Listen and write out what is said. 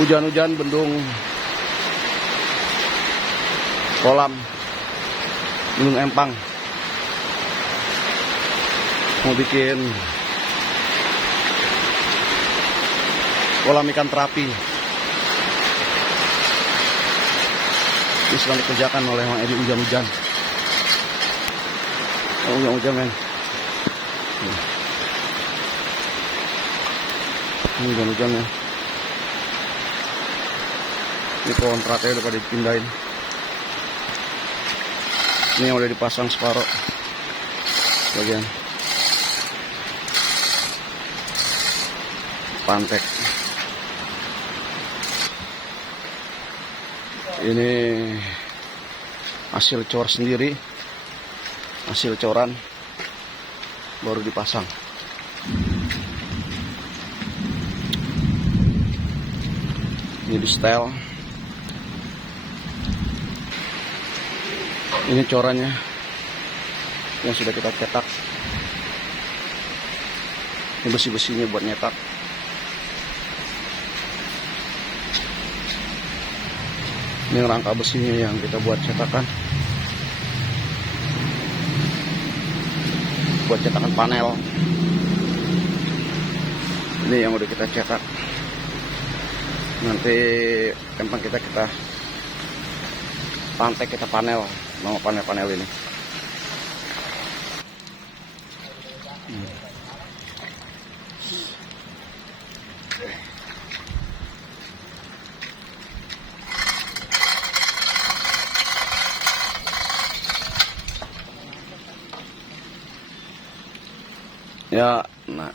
Hujan-hujan bendung kolam Gunung Empang mau bikin kolam ikan terapi. Ini sedang dikerjakan oleh Mang Edi. Hujan-hujan, hujan-hujan men. Hujan-hujan ya. Ini kontraknya udah pada dipindahin. Ini yang udah dipasang separuh bagian pantek. Ini hasil cor sendiri, hasil coran baru dipasang. Ini di setel. Ini corannya yang sudah kita cetak. Ini besi-besinya buat nyetak. Ini rangka besinya yang kita buat cetakan, buat cetakan panel. Ini yang udah kita cetak. Nanti empang kita pantek, kita panel, nama panel-panel ini. Ya, nah